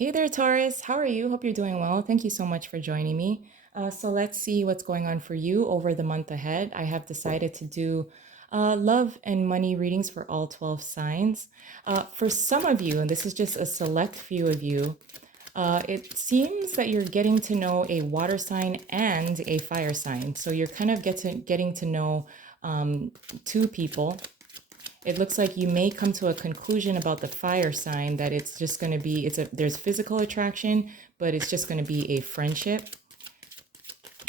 Hey there, Taurus. How are you? Hope you're doing well. Thank you so much for joining me. So let's see what's going on for you over the month ahead. I have decided to do love and money readings for all 12 signs. For some of you, and this is just a select few of you, it seems that you're getting to know a water sign and a fire sign. So you're kind of getting to know two people. It looks like you may come to a conclusion about the fire sign that it's just going to be there's physical attraction, but it's just going to be a friendship.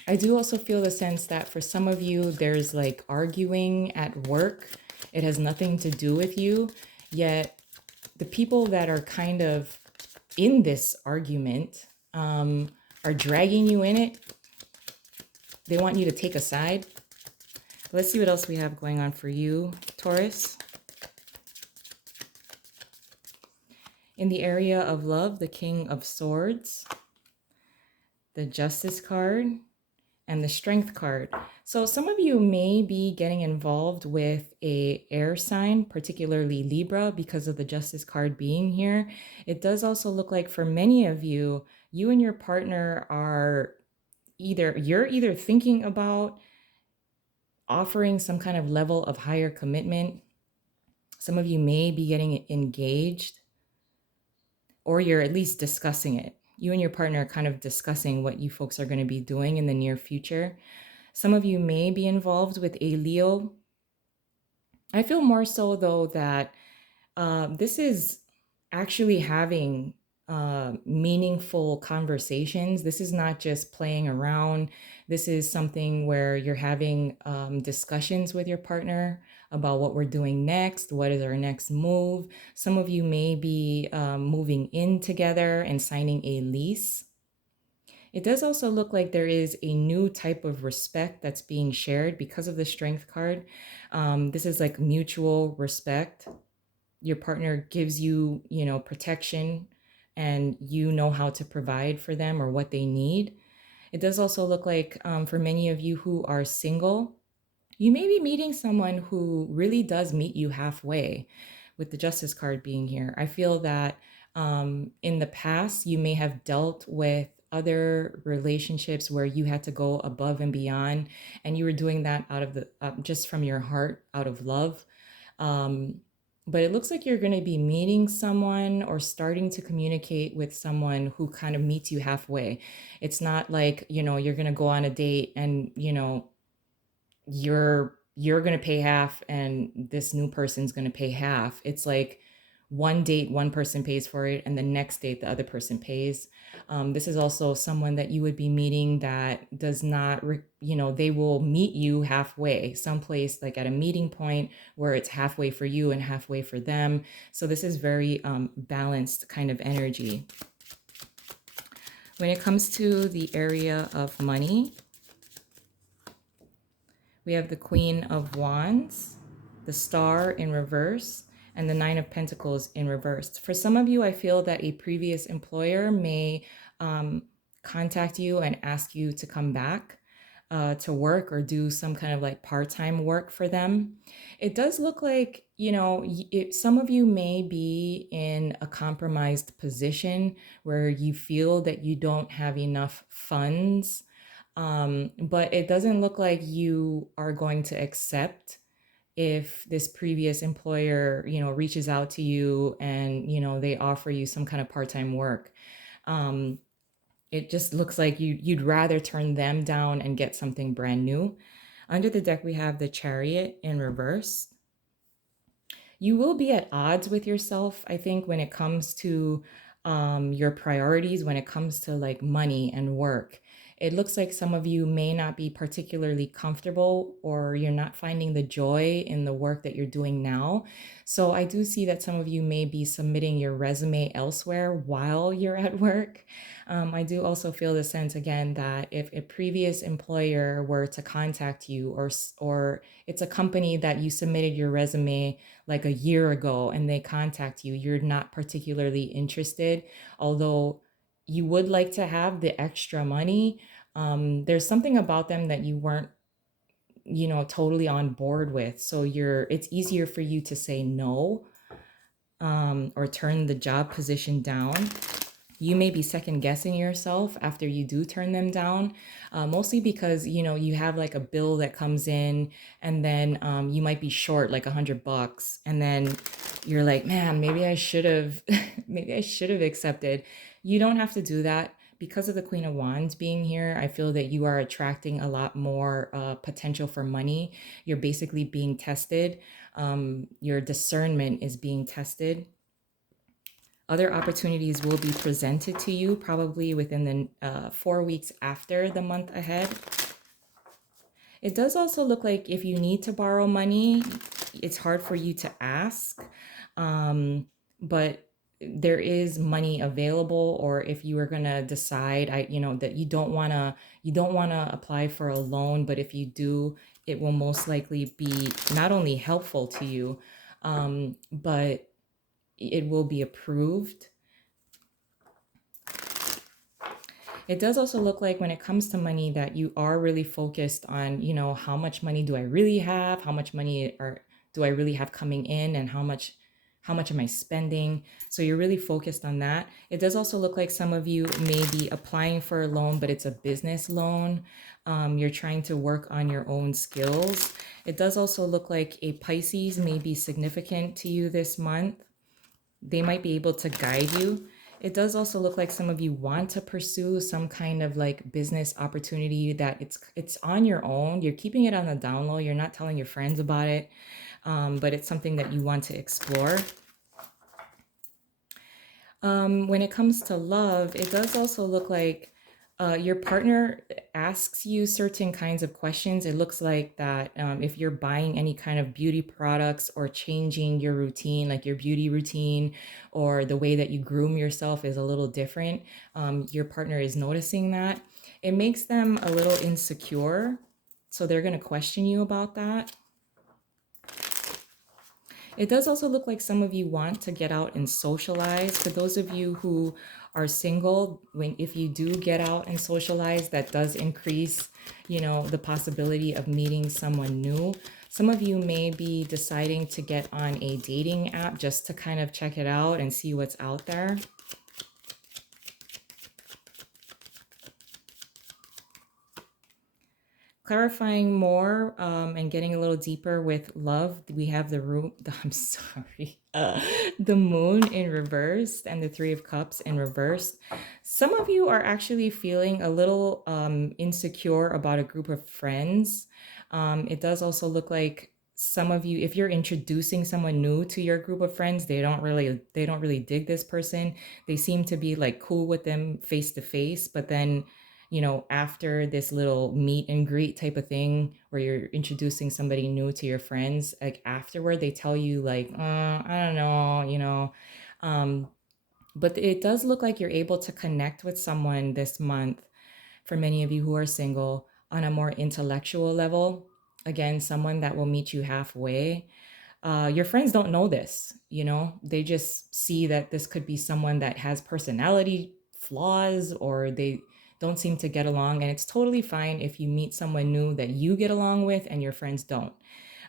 I do also feel the sense that for some of you there's like arguing at work. It has nothing to do with you, yet the people that are kind of in this argument are dragging you in it. They want you to take a side. Let's see what else we have going on for you, Taurus. In the area of love, the King of Swords, the Justice card, and the Strength card. So some of you may be getting involved with a air sign, particularly Libra, because of the Justice card being here. It does also look like for many of you, you and your partner are you're either thinking about offering some kind of level of higher commitment. Some of you may be getting engaged, or you're at least discussing it. You and your partner are kind of discussing what you folks are going to be doing in the near future. Some of you may be involved with a Leo. I feel more so, though, that this is actually having meaningful conversations. This is not just playing around. This is something where you're having discussions with your partner about what we're doing next, what is our next move. Some of you may be moving in together and signing a lease. It does also look like there is a new type of respect that's being shared because of the Strength card. This is like mutual respect. Your partner gives you, protection, and you know how to provide for them or what they need. It does also look like for many of you who are single, you may be meeting someone who really does meet you halfway, with the Justice card being here. I feel that in the past, you may have dealt with other relationships where you had to go above and beyond, and you were doing that out of the just from your heart, out of love. Um, but it looks like you're going to be meeting someone or starting to communicate with someone who kind of meets you halfway. It's not like, you're going to go on a date and, you're going to pay half and this new person's going to pay half. It's like one date, one person pays for it, and the next date, the other person pays. This is also someone that you would be meeting that does not, they will meet you halfway, someplace like at a meeting point where it's halfway for you and halfway for them. So this is very balanced kind of energy. When it comes to the area of money, we have the Queen of Wands, the Star in reverse, and the Nine of Pentacles in reverse. For some of you, I feel that a previous employer may contact you and ask you to come back to work or do some kind of like part-time work for them. It does look like, some of you may be in a compromised position where you feel that you don't have enough funds, but it doesn't look like you are going to accept if this previous employer, reaches out to you and, they offer you some kind of part-time work. It just looks like you'd rather turn them down and get something brand new. Under the deck, we have the Chariot in reverse. You will be at odds with yourself, I think, when it comes to your priorities, when it comes to like money and work. It looks like some of you may not be particularly comfortable, or you're not finding the joy in the work that you're doing now. So I do see that some of you may be submitting your resume elsewhere while you're at work. I do also feel the sense again that if a previous employer were to contact you, or it's a company that you submitted your resume like a year ago and they contact you, you're not particularly interested, although you would like to have the extra money. There's something about them that you weren't, totally on board with. So it's easier for you to say no, or turn the job position down. You may be second guessing yourself after you do turn them down, mostly because you have like a bill that comes in, and then you might be short like $100, and then you're like, man, maybe I should have, maybe I should have accepted. You don't have to do that. Because of the Queen of Wands being here, I feel that you are attracting a lot more potential for money. You're basically being tested. Your discernment is being tested. Other opportunities will be presented to you probably within the 4 weeks after the month ahead. It does also look like if you need to borrow money, it's hard for you to ask, but there is money available. Or if you are gonna decide, that you don't wanna apply for a loan, but if you do, it will most likely be not only helpful to you, but it will be approved. It does also look like when it comes to money that you are really focused on, how much money do I really have? How much money do I really have coming in, and how much am I spending? So you're really focused on that. It does also look like some of you may be applying for a loan, but it's a business loan. You're trying to work on your own skills. It does also look like a Pisces may be significant to you this month. They might be able to guide you. It does also look like some of you want to pursue some kind of like business opportunity that it's on your own. You're keeping it on the down low. You're not telling your friends about it, but it's something that you want to explore. When it comes to love, it does also look like your partner asks you certain kinds of questions. It looks like that if you're buying any kind of beauty products or changing your routine, like your beauty routine or the way that you groom yourself is a little different, your partner is noticing that. It makes them a little insecure. So they're going to question you about that. It does also look like some of you want to get out and socialize. For those of you who are single, if you do get out and socialize, that does increase, the possibility of meeting someone new. Some of you may be deciding to get on a dating app just to kind of check it out and see what's out there. Clarifying more and getting a little deeper with love, we have the moon in reverse and the Three of Cups in reverse. Some of you are actually feeling a little insecure about a group of friends. It does also look like some of you, if you're introducing someone new to your group of friends, they don't really dig this person. They seem to be like cool with them face to face, but then after this little meet and greet type of thing where you're introducing somebody new to your friends, like afterward, they tell you like, I don't know, but it does look like you're able to connect with someone this month, for many of you who are single, on a more intellectual level. Again, someone that will meet you halfway. Your friends don't know this, they just see that this could be someone that has personality flaws, or they don't seem to get along. And it's totally fine if you meet someone new that you get along with and your friends don't,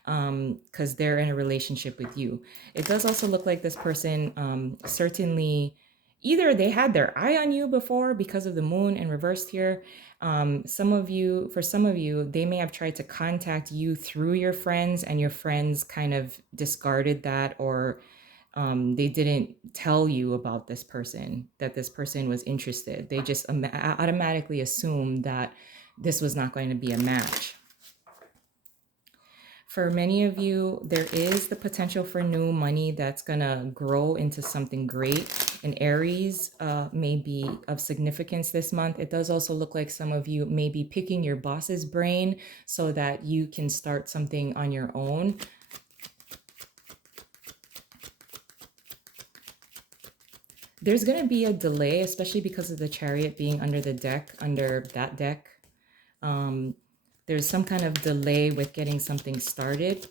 because they're in a relationship with you. It does also look like this person certainly either they had their eye on you before because of the moon in reversed here. For some of you, they may have tried to contact you through your friends, and your friends kind of discarded that, or they didn't tell you about this person, that this person was interested. They just automatically assumed that this was not going to be a match. For many of you, there is the potential for new money that's going to grow into something great. And Aries may be of significance this month. It does also look like some of you may be picking your boss's brain so that you can start something on your own. There's going to be a delay, especially because of the Chariot being under that deck. There's some kind of delay with getting something started.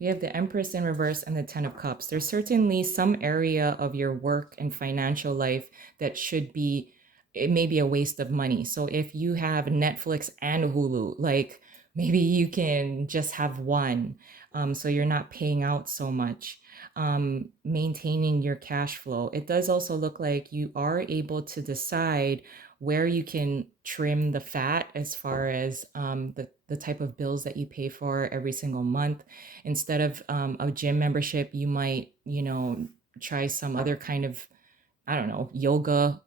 We have the Empress in reverse and the Ten of Cups. There's certainly some area of your work and financial life that it may be a waste of money. So if you have Netflix and Hulu, like maybe you can just have one. so you're not paying out so much. Maintaining your cash flow. It does also look like you are able to decide where you can trim the fat as far as the type of bills that you pay for every single month. Instead of a gym membership, you might, try some other kind of, I don't know, yoga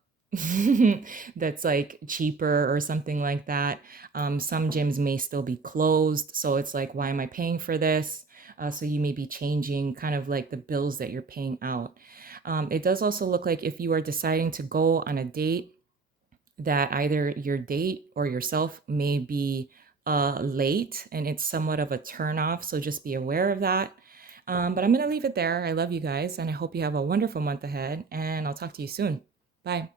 that's like cheaper or something like that. Some gyms may still be closed. So it's like, why am I paying for this? So you may be changing kind of like the bills that you're paying out. It does also look like if you are deciding to go on a date, that either your date or yourself may be late and it's somewhat of a turn off. So just be aware of that. But I'm going to leave it there. I love you guys and I hope you have a wonderful month ahead and I'll talk to you soon. Bye.